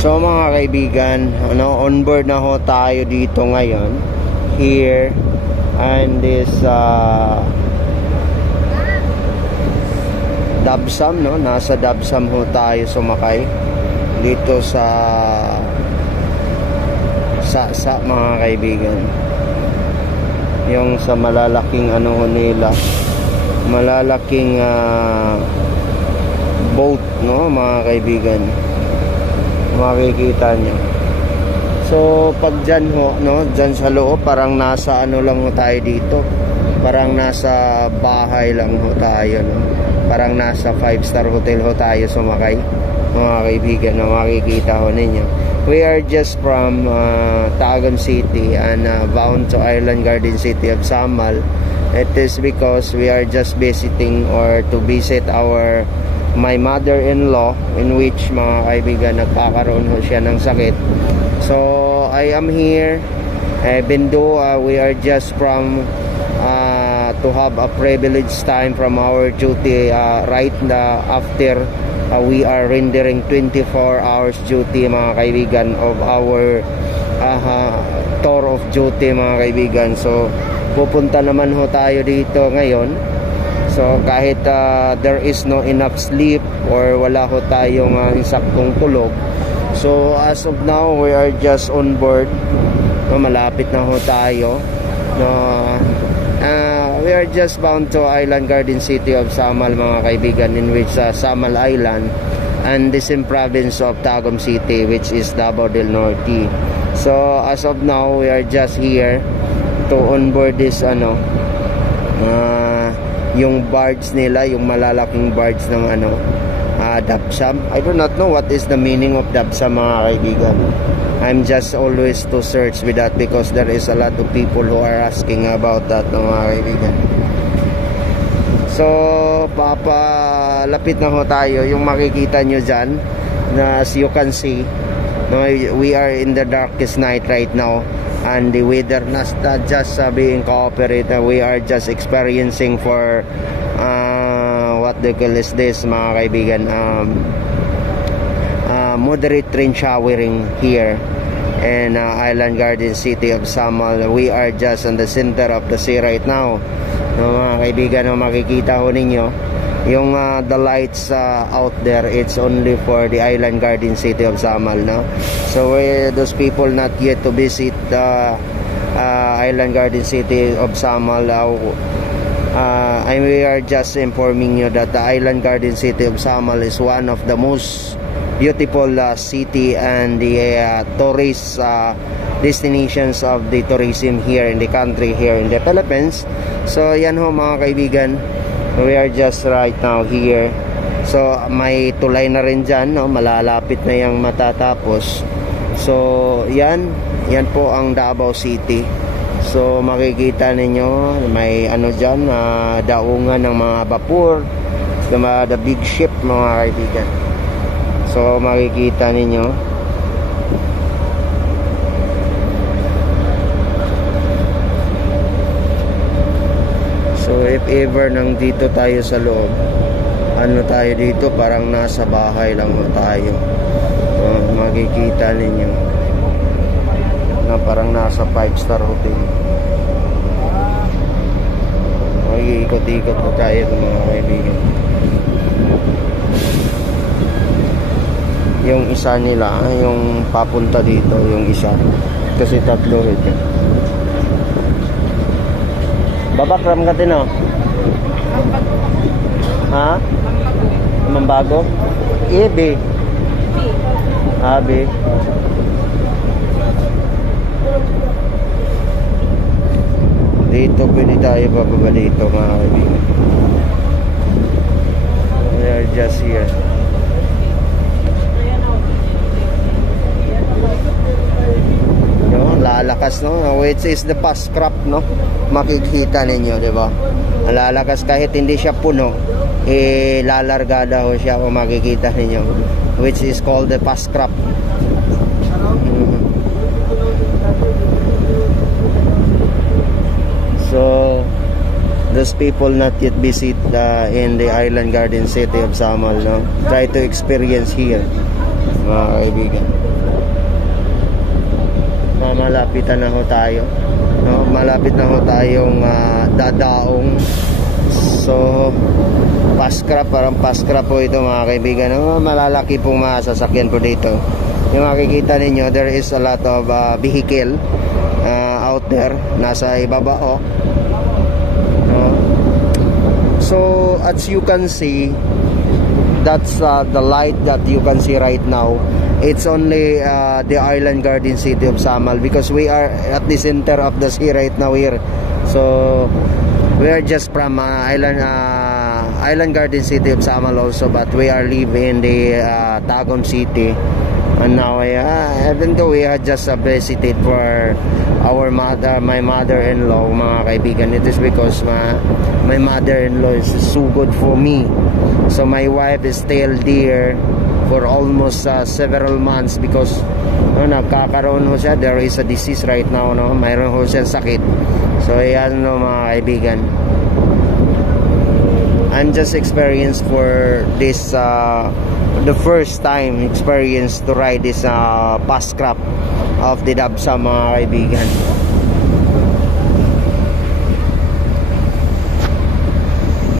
So mga kaibigan, on board na ho tayo dito ngayon here and this Dabsam, nasa Dabsam ho tayo sumakay dito sa mga kaibigan. Yung sa malalaking nila, malalaking boat, mga kaibigan, makikita nyo. So pag dyan ho, dyan sa loob, parang nasa lang ho tayo dito, parang nasa bahay lang ho tayo, parang nasa 5-star hotel ho tayo sumakay, mga kaibigan, makikita ho ninyo. We are just from Tagum City and bound to Island Garden City of Samal. It is because we are just visiting or to visit my mother-in-law, in which mga kaibigan nagkakaroon ho siya ng sakit. So I am here, even though we are just from to have a privileged time from our duty right after we are rendering 24 hours duty, mga kaibigan, of our tour of duty, mga kaibigan. So pupunta naman ho tayo dito ngayon. So kahit there is no enough sleep or wala ho tayong saktong tulog, so as of now we are just on board, malapit na ho tayo, we are just bound to Island Garden City of Samal, mga kaibigan, in which Samal Island and the same province of Tagum City, which is Davao del Norte. So as of now we are just here to onboard this yung barge nila, yung malalaking barge ng Dabsam. I do not know what is the meaning of Dabsam, mga kaibigan. I'm just always to search with that because there is a lot of people who are asking about that, mga kaibigan. So papalapit na ho tayo. Yung makikita nyo dyan, as you can see, we are in the darkest night right now, and the weather not just being cooperative. We are just experiencing for what they call is this, mga kaibigan, moderate rain showering here in Island Garden City of Samal. We are just in the center of the sea right now, mga kaibigan. Makikita ho ninyo yung the lights out there. It's only for the Island Garden City of Samal, so those people not yet to visit the Island Garden City of Samal, and we are just informing you that the Island Garden City of Samal is one of the most beautiful city and the tourist destinations of the tourism here in the country, here in the Philippines. So yan ho, mga kaibigan, we are just right now here. So may tulay na rin dyan, malalapit na yung matatapos. So yan po ang Davao City. So makikita ninyo may dyan, daungan ng mga vapor, the big ship, mga kaibigan. So makikita ninyo. So if ever nandito tayo sa loob, tayo dito, parang nasa bahay lang tayo. Makikita ninyo na parang nasa 5-star hotel. Mag-iikot-ikot po tayo, mga kaibigan. Yung isa nila, yung papunta dito, yung isa, kasi tatlo ito. Babakram ka din, ha? Mambago? Ibe. Abi. Dito pwede tayo bababa dito, mga kaibigan. We are just here. Lalakas, which is the fast crop, makikita ninyo, di ba? Lalakas kahit hindi siya puno, lalargada ho siya, kung makikita ninyo, which is called the fast crop. So those people not yet visit in the Island Garden City of Samal, try to experience here mga kaibigan. Malapitan na ho tayo, no? Malapit na ho tayong dadaong. So paskrap, parang paskrap po ito mga kaibigan. Malalaki pong mga sasakyan po dito. Yung makikita ninyo, there is a lot of vehicle out there, nasa ibaba no? So as you can see, that's the light that you can see right now. It's only the Island Garden City of Samal, because we are at the center of the sea right now here. So we are just from Island Garden City of Samal also, but we are living in the Tagum City. And now even though we had just visited for my mother-in-law, mga kaibigan, it is because my mother-in-law is so good for me. So my wife is still there for almost several months, because nagkakaroon ho siya, there is a disease right now, no? Mayroon ho siya sakit. So yan, no, mga kaibigan, I'm just experienced for this the first time experience to ride this paskrap of the Dabsa, mga kaibigan.